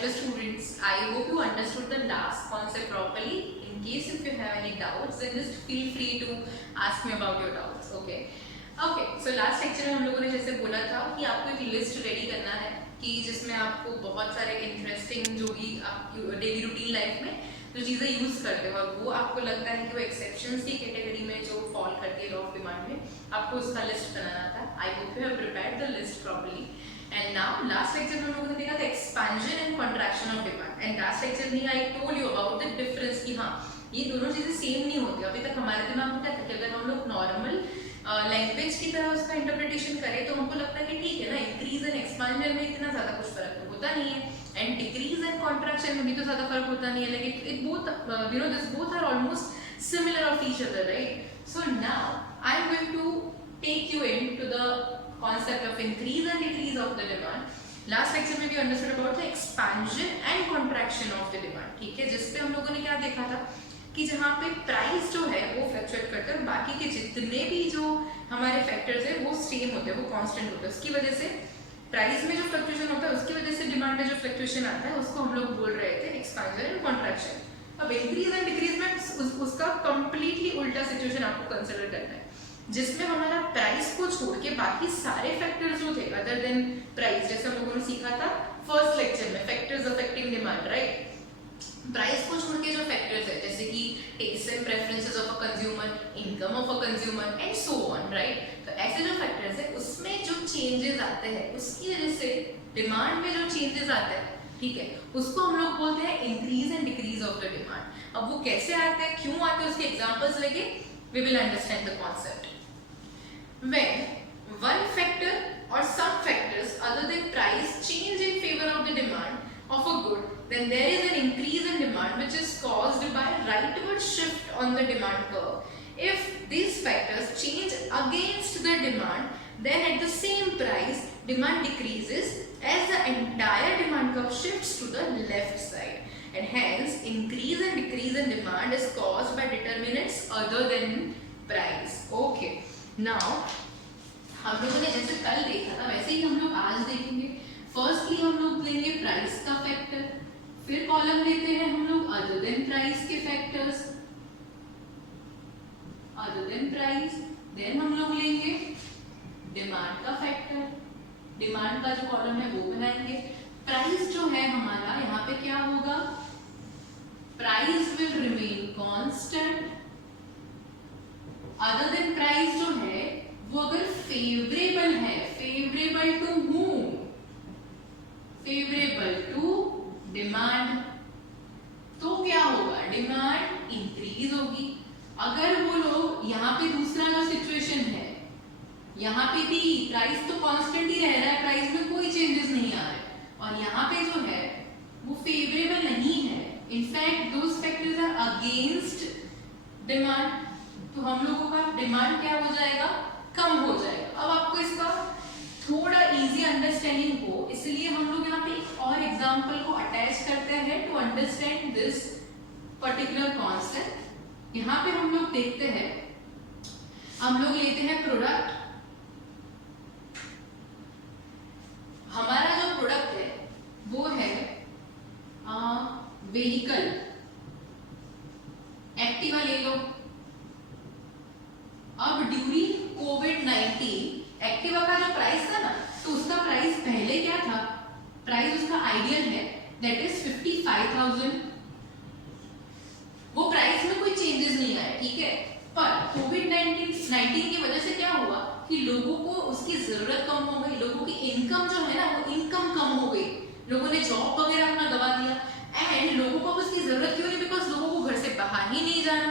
Hello students, I hope you understood the last concept properly. In case if you have any doubts, then just feel free to ask me about your doubts. Okay. So last lecture में हम लोगों ने जैसे बोला था कि आपको एक लिस्ट रेडी करना है कि जिसमें आपको बहुत सारे इंटरेस्टिंग जो भी आप डेली रूटीन लाइफ में जो चीज़ें यूज करते हो और वो आपको लगता है कि वो एक्सेप्शंस की कैटेगरी में जो फॉल करती है लॉ ऑफ डिमांड में, आपको उसका लिस्ट बनाना था. I hope you have prepared the list properly. And now last lecture में हम लोगों ने देखा था expansion and contraction of demand. And last lecture में I told you about the difference कि हाँ ये दोनों चीजें सेम नहीं होती. अभी तक हमारे दिमाग में क्या था कि अगर हम लोग नॉर्मल लैंग्वेज की तरह उसका इंटरप्रिटेशन करें तो हमको लगता है कि ठीक है ना, इंक्रीज एंड एक्सपांशन में इतना ज्यादा कुछ फर्क तो होता नहीं है, एंड डिक्रीज एंड कॉन्ट्रैक्शन में भी तो ज्यादा फर्क होता नहीं है. लेकिन it both you know this both are almost similar of each other, right? So now I am going to take you into the concept of increase and decrease of the demand. Last lecture में भी understood about the expansion and contraction of the demand. ठीक है, जिसपे हम लोगों ने क्या देखा था कि जहाँ पे प्राइस जो है वो फ्लक्चुएट करते हैं, बाकी के जितने भी जो हमारे फैक्टर्स है वो सेम होते हैं, वो कांस्टेंट होते हैं. उसकी वजह से प्राइस में जो फ्लक्चुएशन होता है उसकी वजह से डिमांड में जो फ्लक्चुएशन आता है उसको हम लोग बोल रहे थे एक्सपेंशन एंड कॉन्ट्रैक्शन. अब इंक्रीज एंड डिक्रीज में उसका कंप्लीटली उल्टा सिचुएशन आपको कंसिडर करना है, जिसमें हमारा प्राइस को छोड़ के बाकी सारे फैक्टर्स जो थे अदर देन प्राइस, जैसे हम लोगों ने सीखा था फर्स्ट लेक्चर में factors affecting demand, right? Price को छोड़ के जो फैक्टर्स है जैसे कि taste and preferences of a consumer, income of a consumer and so on, right? तो ऐसे जो फैक्टर्स है उसमें जो चेंजेस आते हैं उसकी वजह से डिमांड में जो चेंजेस आते हैं, ठीक है, उसको हम लोग बोलते हैं increase and decrease of the demand. अब वो कैसे आते हैं, क्यों आते हैं, उसके एग्जांपल्स लेके we will understand the concept. When one factor or some factors other than price change in favor of the demand of a good, then there is an increase in demand which is caused by rightward shift on the demand curve. If these factors change against the demand, then at the same price demand decreases as the entire demand curve shifts to the left side, and hence increase and decrease in demand is caused by determinants other than price. Okay. Now हम लोगों ने जैसे कल देखा था वैसे ही हम लोग आज देखेंगे. फर्स्टली हम लोग लेंगे प्राइस का फैक्टर, फिर कॉलम लेते हैं हम लोग अदर देन प्राइस के factors, other than price, then हम लोग लेंगे डिमांड का फैक्टर, डिमांड का जो कॉलम है वो बनाएंगे. प्राइस जो है हमारा यहाँ पे क्या होगा, price will remain constant. Other than price जो है वो अगर फेवरेबल है, favourable to whom, favourable to demand, तो क्या होगा, डिमांड इंक्रीज होगी. अगर वो लोग यहाँ पे दूसरा जो सिचुएशन है, यहाँ पे भी प्राइस तो कांस्टेंट ही रह रहा है, प्राइस में कोई चेंजेस नहीं आ रहे, और यहाँ पे जो है वो फेवरेबल नहीं है, in fact those factors are against demand, तो हम लोगों का डिमांड क्या हो जाएगा, कम हो जाएगा. अब आपको इसका थोड़ा इजी अंडरस्टैंडिंग हो इसलिए हम लोग यहाँ पे एक और एग्जांपल को अटैच करते हैं to understand this particular concept. यहाँ पे हम लोग देखते हैं, हम लोग लेते हैं प्रोडक्ट. हमारा जो प्रोडक्ट है वो है व्हीकल, एक्टिवा ले लो. अब ड्यूरिंग कोविड-19 एक्टिवा का जो प्राइस था ना, तो उसका प्राइस पहले क्या था, प्राइस उसका आइडियल है दैट इज 55,000. वो प्राइस में कोई चेंजेस नहीं आए, ठीक है, पर कोविड-19 की वजह से क्या हुआ कि लोगों को उसकी जरूरत कम हो गई, लोगों की इनकम जो है ना वो इनकम कम हो गई, लोगों ने जॉब वगैरह अपना गवा दिया. एंड लोगों को उसकी जरूरत क्यों नहीं, बिकॉज लोगों को घर से बाहर ही नहीं जाना,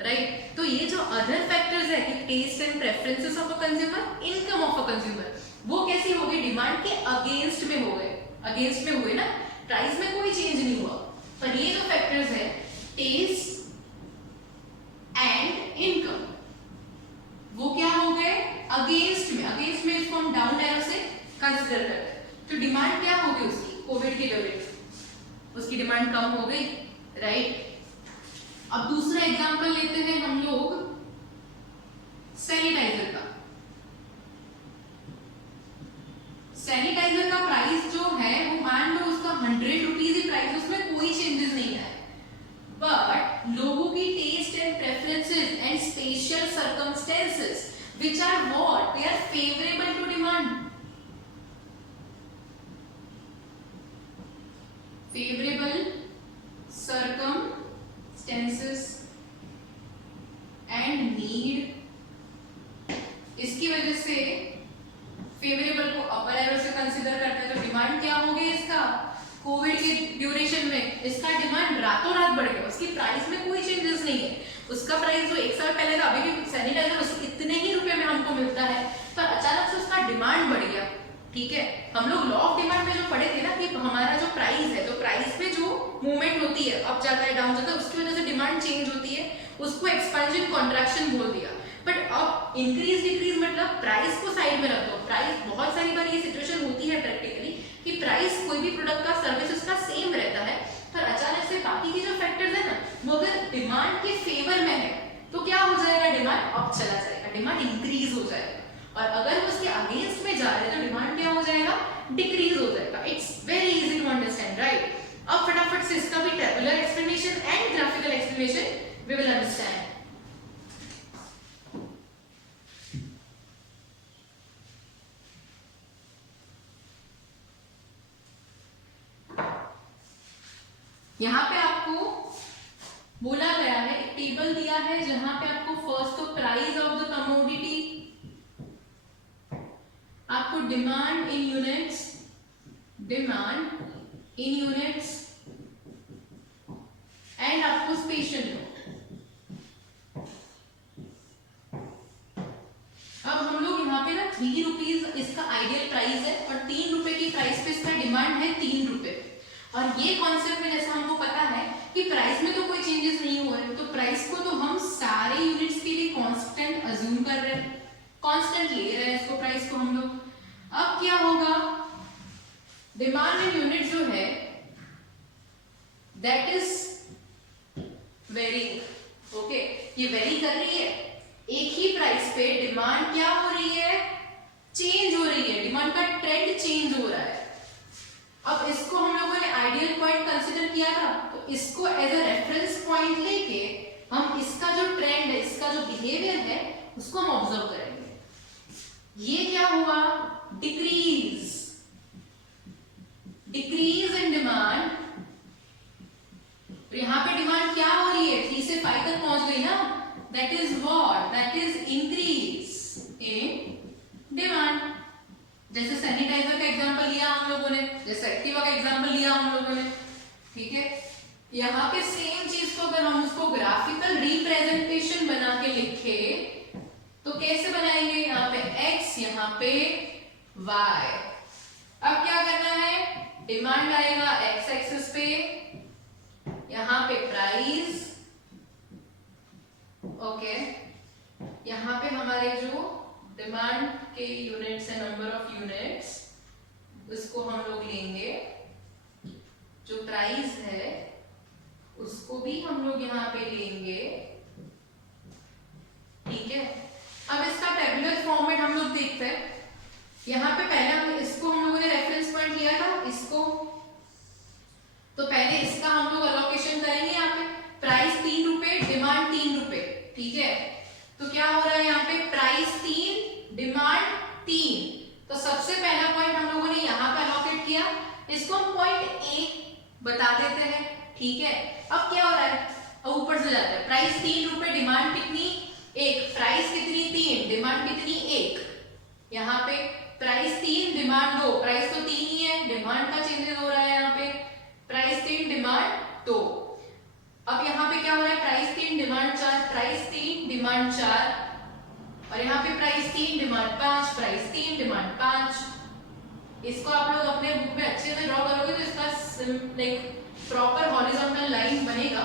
राइट? तो ये जो अदर फैक्टर्स है कि taste and preferences of a consumer, income of a consumer, वो कैसे हो गए, डिमांड के अगेंस्ट में हो गए, अगेंस्ट में हुए ना, प्राइस में कोई चेंज नहीं हुआ. पर ये जो फैक्टर्स है टेस्ट एंड इनकम, वो क्या हो गए, अगेंस्ट में. अगेंस्ट में इसको हम डाउन एरो से कंसीडर करते हैं. तो डिमांड क्या हो गई उसकी, कोविड के दौरान उसकी डिमांड कम हो गई, राइट? अब दूसरा एग्जांपल लेते हैं हम लोग सैनिटाइजर का. सैनिटाइजर का प्राइस जो है वो मान लो उसका 100 rupees favourable circumstances and need, इसकी वजह से फेवरेबल को अपर एरो से कंसीडर करते हैं। तो डिमांड क्या हो गई इसका, कोविड के ड्यूरेशन में इसका डिमांड रातों रात बढ़ गया, उसकी प्राइस में कोई चेंजेस नहीं है। उसका प्राइस जो एक साल पहले था, अभी भी सैनिटाइजर उसको इतने ही रुपए में हमको मिलता है, पर अचानक से उसका डिमांड बढ़ गया। ठीक है, हम लोग लॉ ऑफ डिमांड में जो पढ़े थे ना कि हमारा जो प्राइस है, तो प्राइस में जो मूवमेंट होती है, अप जाता है डाउन जाता है, उसकी वजह से डिमांड चेंज होती है, उसको एक्सपेंशन कॉन्ट्रैक्शन बोल दिया। बट अब इंक्रीज डिक्रीज मतलब प्राइस को साइड में रख दो। प्राइस, बहुत सारी बार ये सिचुएशन होती है प्रैक्टिकली कि प्राइस कोई भी प्रोडक्ट का सर्विसेज का सेम रहता है, पर अचानक से बाकी के जो फैक्टर्स है ना, वो अगर डिमांड के फेवर में है तो क्या हो जाएगा, डिमांड अप चला जाएगा, डिमांड इंक्रीज हो जाएगा। और अगर वो उसके अगेंस्ट में जा रहे हैं तो डिमांड क्या हो जाएगा, डिक्रीज हो जाएगा। It's very easy to understand, right. अब फटाफट से इसका भी tabular explanation and graphical explanation we will understand. यहाँ पे आपको बोला गया है, एक टेबल दिया है जहां पे आपको फर्स्ट तो प्राइस ऑफ द कमोडिटी, आपको डिमांड इन यूनिट्स, एंड आपको स्पेशल नोट। अब हम लोग यहाँ पे ना 3 रुपीज इसका आइडियल प्राइस है और 3 रुपए की प्राइस पे इसका डिमांड है 3 रुपए। और ये कॉन्सेप्ट में जैसा हमको पता है कि प्राइस में तो कोई चेंजेस नहीं हो रहे, तो प्राइस को तो हम सारे यूनिट्स के लिए कांस्टेंट अज्यूम कर रहे हैं, कांस्टेंट ले रहे हैं इसको, प्राइस को हम लोग। अब क्या होगा, डिमांड इन यूनिट जो है दैट इज वेरी, ओके, ये वेरी कर रही है, एक ही प्राइस पे डिमांड क्या हो रही है, चेंज हो रही है, डिमांड का ट्रेंड चेंज हो रहा है। अब इसको हम लोगों ने आइडियल पॉइंट कंसीडर किया था, तो इसको एज अ रेफरेंस पॉइंट लेके हम इसका जो ट्रेंड है, इसका जो बिहेवियर है, उसको हम ऑब्जर्व करेंगे। ये क्या हुआ, डिक्रीज इन डिमांड। तो यहां पे डिमांड क्या हो रही है, 3 से 5 तक पहुंच गई ना, that is what, that is increase in demand. जैसे सैनिटाइजर का एग्जांपल लिया हम लोगों ने, जैसे एक्टिवा का एग्जांपल लिया हम लोगों ने, ठीक है। यहाँ पे सेम चीज को अगर हम उसको ग्राफिकल रिप्रेजेंटेशन बना के लिखे तो कैसे बनाएंगे, यहाँ पे x, यहाँ पे y। अब क्या करना है, डिमांड आएगा x एक्सिस पे, यहाँ पे प्राइस, ओके, यहाँ पे हमारे जो डिमांड के यूनिट्स है, नंबर ऑफ यूनिट्स, उसको हम लोग लेंगे, जो प्राइस है उसको भी हम लोग यहाँ पे लेंगे, ठीक है। अब इसका टेबुलर फॉर्मेट हम लोग देखते हैं। यहाँ पे पहले हम लोगों ने रेफरेंस पॉइंट लिया था इसको, तो पहले इसका हम लोग अलोकेशन करेंगे। यहाँ पे प्राइस 3 रुपए, डिमांड 3 रुपए, ठीक है। तो क्या हो रहा है यहाँ पे, प्राइस 3, डिमांड 3। तो सबसे पहला पॉइंट हम लोगों ने यहाँ पे अलोकेट किया, इसको हम पॉइंट ए बता देते हैं, ठीक है। अब क्या हो रहा है, अब ऊपर से जाते हैं, प्राइस 3 रुपए, डिमांड कितनी, 1, प्राइस कितनी 3, डिमांड कितनी 1। यहाँ पे प्राइस 3, डिमांड 2, प्राइस तो 3 ही है, डिमांड का चेंजेस हो रहा है यहाँ पे, प्राइस 3, डिमांड 2। अब यहाँ पे क्या हो रहा है, प्राइस 3, डिमांड 4, प्राइस 3, डिमांड 4, और यहाँ पे प्राइस 3, डिमांड 5, प्राइस 3, डिमांड 5। इसको आप लोग अपने बुक में अच्छे से ड्रॉ करोगे तो इसका लाइक प्रॉपर हॉरिजॉन्टल लाइन बनेगा।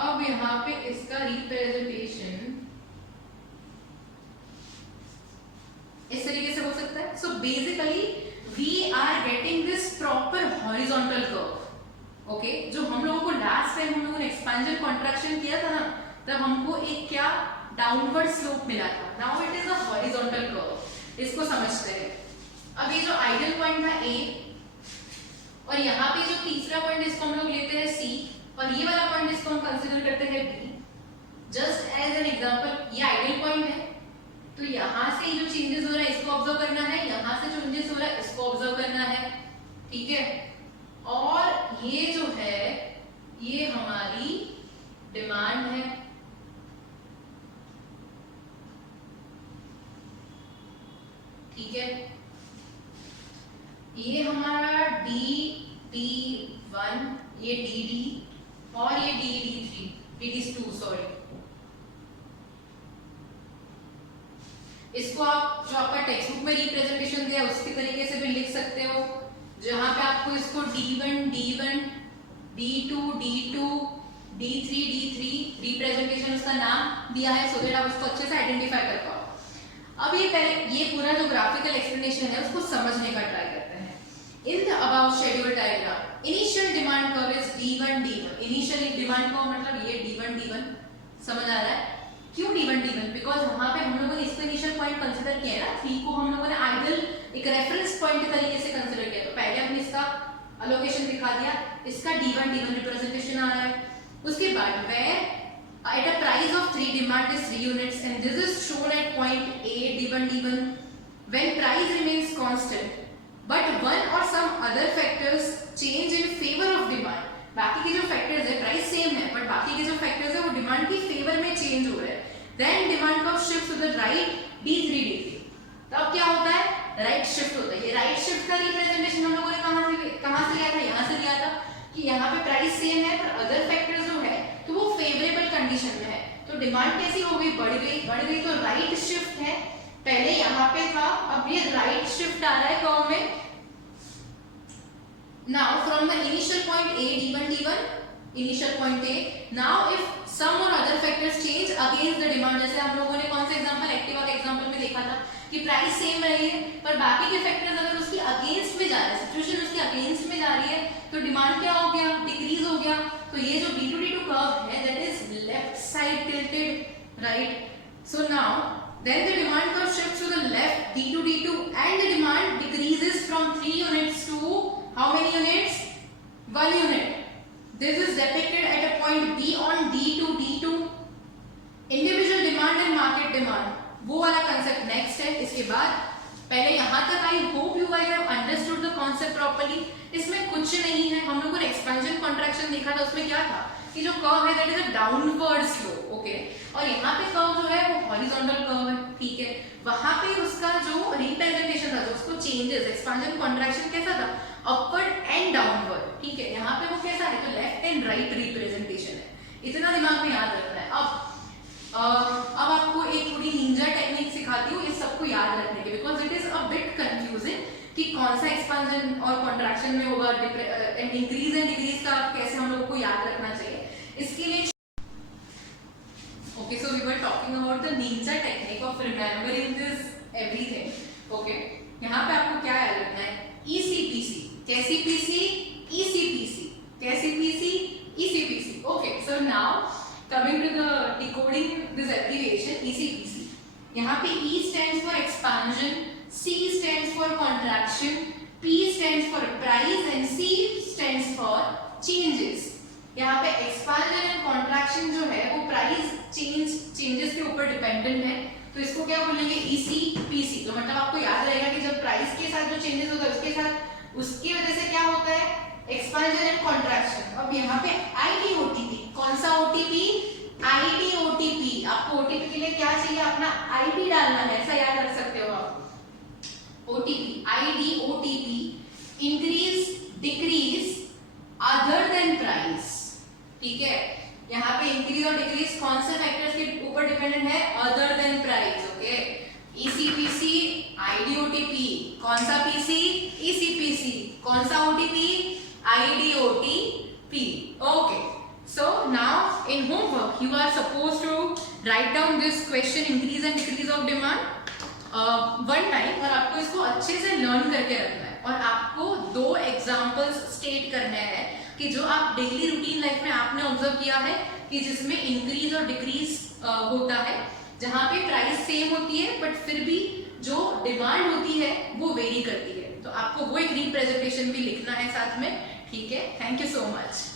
अब यहाँ पे इसका रिप्रेजेंटेशन इस तरीके से हो सकता है। So basically we are getting this proper horizontal curve, okay. जो हम लोगों को लास्ट टाइम हम लोगों ने एक्सपेंशन कॉन्ट्रैक्शन किया था ना, तब हमको एक क्या डाउनवर्ड स्लोप मिला था, now it is a horizontal curve. इसको समझते हैं। अब ये जो आइडियल पॉइंट था ए, और यहाँ पे जो तीसरा पॉइंट इसको हम लोग लेते हैं सी, और ये वाला पॉइंट इसको हम कंसीडर करते हैं B. Just as an example, ये आइडियल पॉइंट है, तो यहाँ से जो चेंजेस हो रहा है इसको ऑब्जर्व करना है, यहाँ से जो चेंजेस हो रहा है इसको ऑब्जर्व करना है, ठीक है। और ये हमारा DD1, ये DD और ये DD3, DD2 सॉरी। इसको आप जो आपका टेक्स्ट बुक में रिप्रेजेंटेशन दिया उसके तरीके से भी लिख सकते हो, जहां पे आपको इसको D1, D2, D2, D3 representation उसका नाम दिया है, सो दैट आप उसको अच्छे से आइडेंटिफाई कर पाओ। अब ये पहले ये पूरा जो ग्राफिकल एक्सप्लेनेशन है उसको समझने का ट्राई करते हैं। In the about schedule diagram initial demand curve is D1, initial demand curve मतलब ये D1 समझ आ रहा है? क्यों D1 बिकॉज वहां पे हम लोगों ने इसको इनिशियल पॉइंट कंसीडर किया ना, 3 को हम लोगों ने आइडल एक रेफरेंस पॉइंट के तरीके से कंसीडर किया, तो पहले हमने इसका अलोकेशन दिखा दिया, इसका D1 रिप्रेजेंटेशन आ रहा है। उसके बाद where at a price of 3 demand is 3 units and this is shown at point A D1 when price remains constant but one or some other factors change in favor of demand। बाकी के जो factors है price same है but बाकी के जो factors है वो डिमांड की फेवर में चेंज हो रहे हैं, then demand curve shift to the right D3। तो अब क्या होता है? राइट शिफ्ट होता है। ये राइट शिफ्ट का रिप्रेजेंटेशन हम लोगों ने कहां से लिया था? यहां से लिया था कि यहाँ पे प्राइस सेम है पर अदर फैक्टर्स जो है तो वो फेवरेबल कंडीशन में है, तो डिमांड कैसी हो गई? बढ़ गई तो राइट शिफ्ट है, पहले यहाँ पे था अब ये राइट शिफ्ट आ रहा है कर्व में। Now from the initial point A D1 initial point A, now if some or other factors change against the demand, जैसे हम लोगों ने कौन सा एग्जांपल एक्टिवा के एग्जांपल में देखा था कि प्राइस सेम रही है पर बाकी के फैक्टर्स अगर उसकी अगेंस्ट में जा रहे हैं, सिचुएशन उसकी अगेंस्ट में जा रही है तो डिमांड क्या हो गया? डिक्रीज हो गया। तो ये जो D2 कर्व है that is left side tilted, right? So now then the demand curve shifts to the left D2 and the demand decreases from 3 units to how many units? 1 unit. This is depicted at a point B on D2 individual demand and market demand, वो वाला concept next है। इसके बाद पहले यहाँ तक I hope you guys have understood the concept properly. इसमें कुछ नहीं है, हम लोगों ने एक्सपेंशन कॉन्ट्रैक्शन देखा था, उसमें क्या था कि जो कर्व है that is a downward slope, okay, और यहाँ पे कर्व जो है वो हॉरिजॉन्टल कर्व है, ठीक है। वहां पे उसका जो रिप्रेजेंटेशन था, जो उसको चेंजेस एक्सपेंशन कॉन्ट्रैक्शन कैसा था? अपवर्ड एंड डाउनवर्ड, ठीक है। यहाँ पे वो कैसा है? तो लेफ्ट एंड राइट रिप्रेजेंटेशन है, इतना दिमाग में याद रखना है। अब आपको एक थोड़ी निंजा टेक्निक सिखाती हूँ इस सबको याद रखने के, because it is a bit confusing कि कौन सा एक्सपेंशन और कॉन्ट्रैक्शन में होगा, इंक्रीज एंड डिक्रीज का कैसे हम लोग को याद रखना चाहिए। इसके लिए okay, so we were talking about the ninja technique of remembering this everything, okay। यहाँ पे आपको क्या याद रखना है? ECPC, कैसी PC? ECPC, कैसी PC? ECPC, okay। So now coming to the decoding this abbreviation ECPC, यहाँ पे E stands for expansion, C stands for contraction, P stands for price and C stands for changes। यहाँ पे expansion and contraction जो है वो price changes के ऊपर dependent है, तो इसको क्या बोलेंगे? ECPC। तो मतलब आपको याद रहेगा कि जब प्राइस के साथ जो चेंजेस होता है उसके साथ उसकी वजह से क्या होता है? Expansion and contraction. अब यहाँ पे IDOTP, कौन सा OTP? IDOTP। आपको OTP के लिए क्या चाहिए? अपना ID डालना है, ऐसा याद रख सकते हो आप। OTP, IDOTP, increase decrease other than price, ठीक है। यहाँ पे इंक्रीज और डिक्रीज कौन से फैक्टर्स के ऊपर डिपेंडेंट है? Other than price, okay. ECPC, IDOTP, कौन सा PC? ECPC, कौन सा OTP? IDOTP, okay। So now in homework you are supposed to write down this question increase and decrease of demand one time, और आपको इसको अच्छे से लर्न करके रखना है, और आपको 2 एग्जांपल्स स्टेट करने हैं कि जो आप डेली रूटीन लाइफ में आपने ऑब्जर्व किया है कि जिसमें इंक्रीज और डिक्रीज होता है, जहां पे प्राइस सेम होती है बट फिर भी जो डिमांड होती है वो वेरी करती है। तो आपको वो एक रिप्रेजेंटेशन भी लिखना है साथ में, ठीक है। Thank you so much.